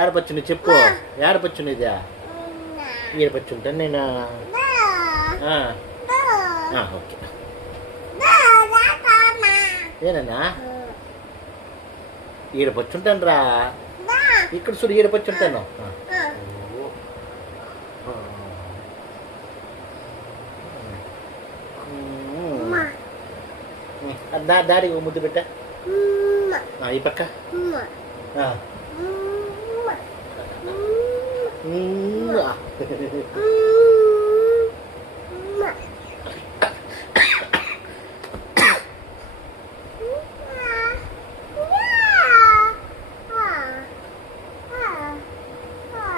ఏడపచ్చుని చెప్పు, ఏడపచ్చుని ఇదా ఏడపచ్చు ఉంటాను నేను. ఓకే ఏనన్నా ఈడపచ్చుంటాను రా, ఇక్కడ చూడు ఈడపచ్చుంటాను. దాడికి ఒక ముద్దు పెట్ట ఈ పక్క.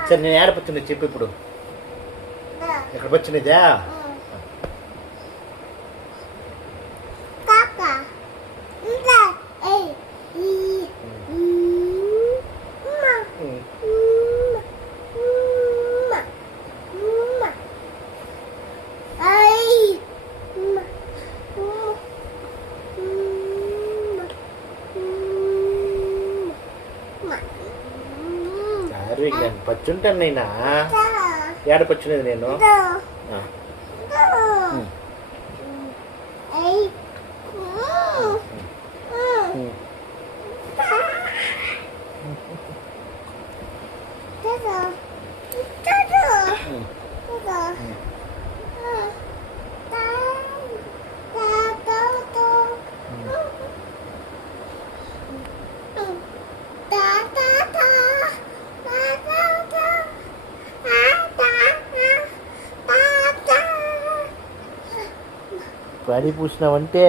సరే నేను ఏడపచ్చుని చెప్పు ఇప్పుడు. ఎక్కడికి వచ్చినదా? నేను పచ్చుంటాను నైనా, ఏడపచ్చునేది నేను. పని పూసినావంటే